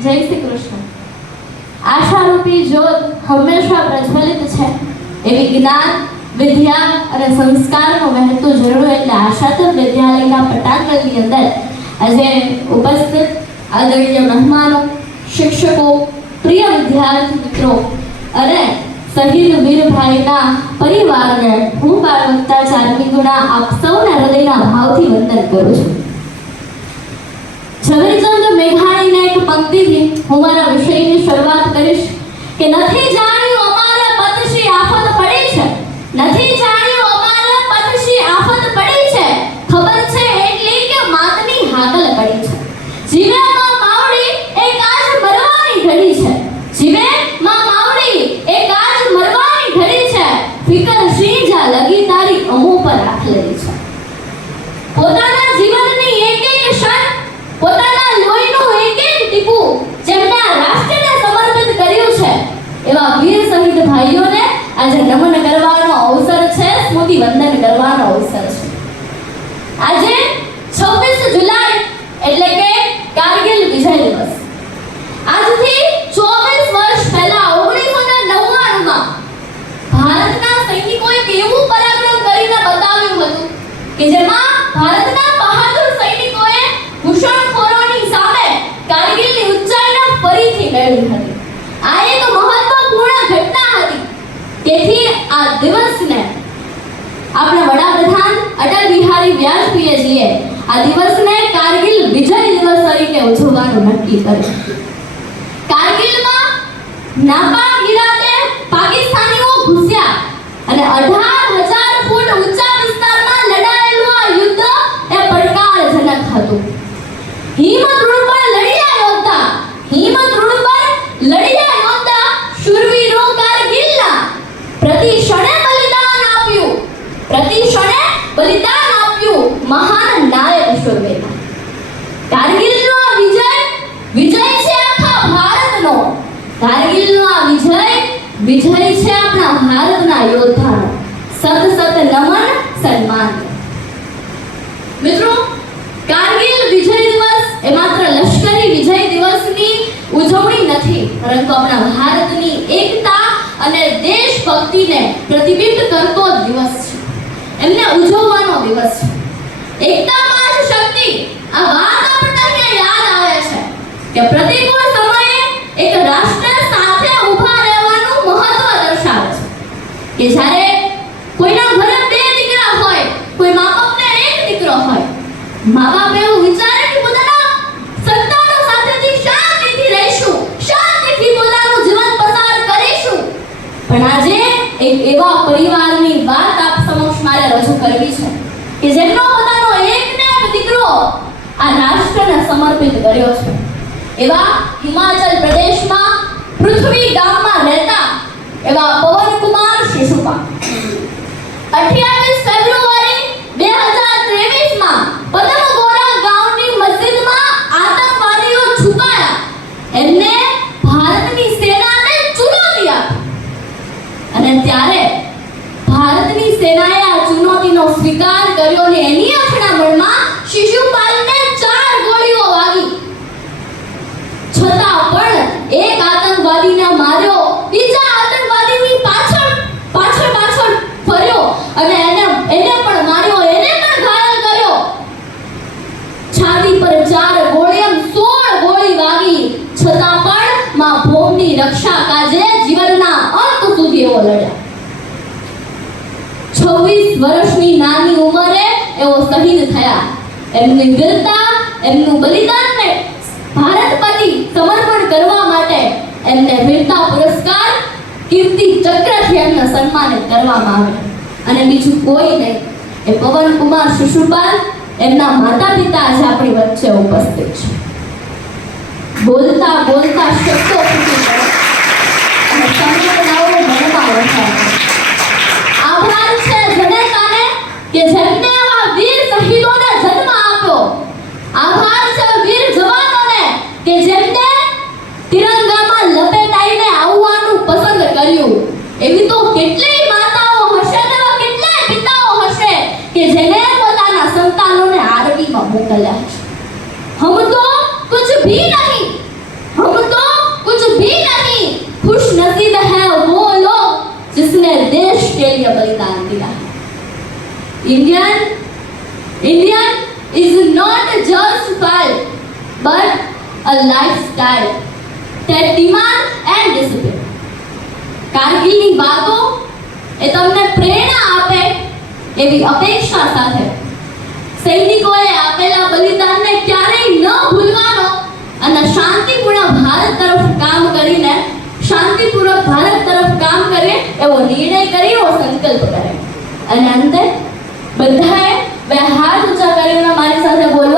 જય શ્રી કૃષ્ણ. આશારૂપી જ્યોત હંમેશા પ્રજ્વલિત છે. એવી જ્ઞાન, વિદ્યા અને સંસ્કારનું વહેતું જરૂર એટલે આશાતર વિદ્યાલયના પટાંગણની અંદર આજે ઉપસ્થિત આદરણીય મહેમાનો, શિક્ષકો, પ્રિય વિદ્યાર્થી મિત્રો અને શહીદ વીરભાઈના પરિવારને હું બાળવત્તા ચારમી ગુણા આપ સૌના હૃદયના ભાવથી વંદન કરું છું. ઝવેરચંદ મેઘાણીના એક પંક્તિથી હું મારા વિષયની શરૂઆત કરીશ કે નથી જાણ્યું અમારા પતશી આફત પડી છે? નથી જાણ્યું અમારા પતશી આફત પડી છે? ખબર છે એટલે કે માતની હાકલ પડી છે. જીવે માં માવડી એક આજ મરવાની ઘડી છે. જીવે માં માવડી એક આજ મરવાની ઘડી છે. ફિકર શ્રી જા લગી તારી અમો પર રાખલેલી છે. પોતાના જીવનની એક એક ક્ષણ પોતાના લોહીનું એક એક ટીપું જેમણે આ રાષ્ટ્રને સમર્પિત કર્યું છે એવા સહિત ભાઈઓને આજે નમન કરવાનો અવસર છે, સ્મૃતિ વંદન કરવાનો અવસર છે. આજે 26 જુલાઈ એટલે કે કારગિલ વિજય દિવસ. આજથી 24 વર્ષ પહેલા 1999 માં ભારતના સૈનિકોએ કેવું પરાક્રમ કરીને બતાવ્યું હતું કે જેમાં ભારતના બહાદુર સૈનિકોએ ઘૂસણખોરોની સામે કારગિલની ઊંચાઈને ફરીથી મેળવી હતી આ એક મહત્વપૂર્ણ ઘટના હતી તેથી આ દિવસને આપણા વડાપ્રધાન અટલ બિહારી વાજપેયીજીએ આ દિવસને કારગિલ વિજય દિવસ તરીકે ઉજવવાનું નક્કી કર્યું. કારગિલમાં નાપાક ઈરાદે પાકિસ્તાનીઓ ઘૂસ્યા અને 18000 ફૂટ ઊંચા વિસ્તારમાં લડાયેલું આ યુદ્ધ એ પડકારજનક હતું. હિંમત ઋણ પર લડ્યા યોદ્ધા, હિંમત ઋણ પર લડ્યા યોદ્ધા શૂરવીરો કારગિલના પ્રતિ ક્ષણે બલિદાન આપ્યું. પ્રતિ ક્ષણે બલિદાન આપ્યું મહાન નાયક શૂરવીર કારગિલનો આ વિજય વિજય છે આખા ભારતનો કારગિલનો આ વિજય વિજય છે આપણા ભારતના યોદ્ધાનો. સત સત નમન, સન્માન. મિત્રો, કારગિલ વિજય દિવસ એ માત્ર લશ્કરી વિજય દિવસની ઉજવણી નથી, પરંતુ આપણા ભારતની એકતા અને દેશભક્તિને પ્રતિબિંબ કરતો દિવસ છે. એમને ઉજવવાનો દિવસ છે. એકતામાં જ શક્તિ, આ વાત આપણને યાદ આવે છે કે પ્રતિકૂળ કે જ્યારે કોઈના ઘરે બે દીકરા હોય, કોઈ મા બાપને એક દીકરો હોય મા બાપ એવું વિચારે કે પોતાના સંતાનો સાથેથી શાંતિથી રહીશું? શાંતિથી પોતાનું જીવન પસાર કરીશું? પણ આજે એક એવા પરિવારની વાત આપ સમક્ષ મારે રજૂ કરવી છે કે જેમનો પોતાનો એક ને એક દીકરો આ રાષ્ટ્રને સમર્પિત કર્યો છે. એવા હિમાચલ પ્રદેશમાં પૃથ્વી ગામમાં રહેતા એવા અંત લડ્યા. 26 વર્ષની નાની ઉંમરે એવો શહીદ થયા. એમની વીરતા, એમનું બલિદાનને ભારત પ્રતિ સમર્પણ કરવા માટે એમને વીરતા પુરસ્કાર, કીર્તિ ચક્રથી એમને સન્માનિત કરવામાં આવે અને બીજું કોઈ નહીં, એ પવન કુમાર શિશુપાલ એમના માતા પિતા આજે આપણી વચ્ચે ઉપસ્થિત છે. બોલતા બોલતા શબ્દો ફૂટી પડે. અને સંવેદનાઓ મનમાં વસાય આભાર છે જનેતાને કે જેમને આવા વીર શહીદોને જન્મ આપ્યો આભાર છે વીર જવાનોને કે જેમને તિરંગામાં લપેટાઈને આવવાનું પસંદ કર્યું એવી તો કેટલી માતાઓ હશે ને એવા કેટલાય પિતાઓ હશે કે જેને પોતાના સંતાનોને આર્મીમાં મોકલ્યા છે હમ તો કુછ ભી નહીં હમ खुश नसीब है वो लोग जिसने देश के लिए बलिदान दिया Indian Indian is not just file but a lifestyle that demand and discipline કારગિલની વાતો એ તમને પ્રેરણા આપે એવી અપેક્ષા સાથે સૈનિકોએ આપેલા બલિદાનને ક્યારેય ન ભૂલવાનો અને શાંતિપૂર્ણ ભારત તરફ કામ કરીને શાંતિપૂર્વક એવો નિર્ણય કરી, એવો સંકલ્પ કરે. અને અંતે બધાએ બે હાથ ઊંચા કરીને મારી સાથે બોલે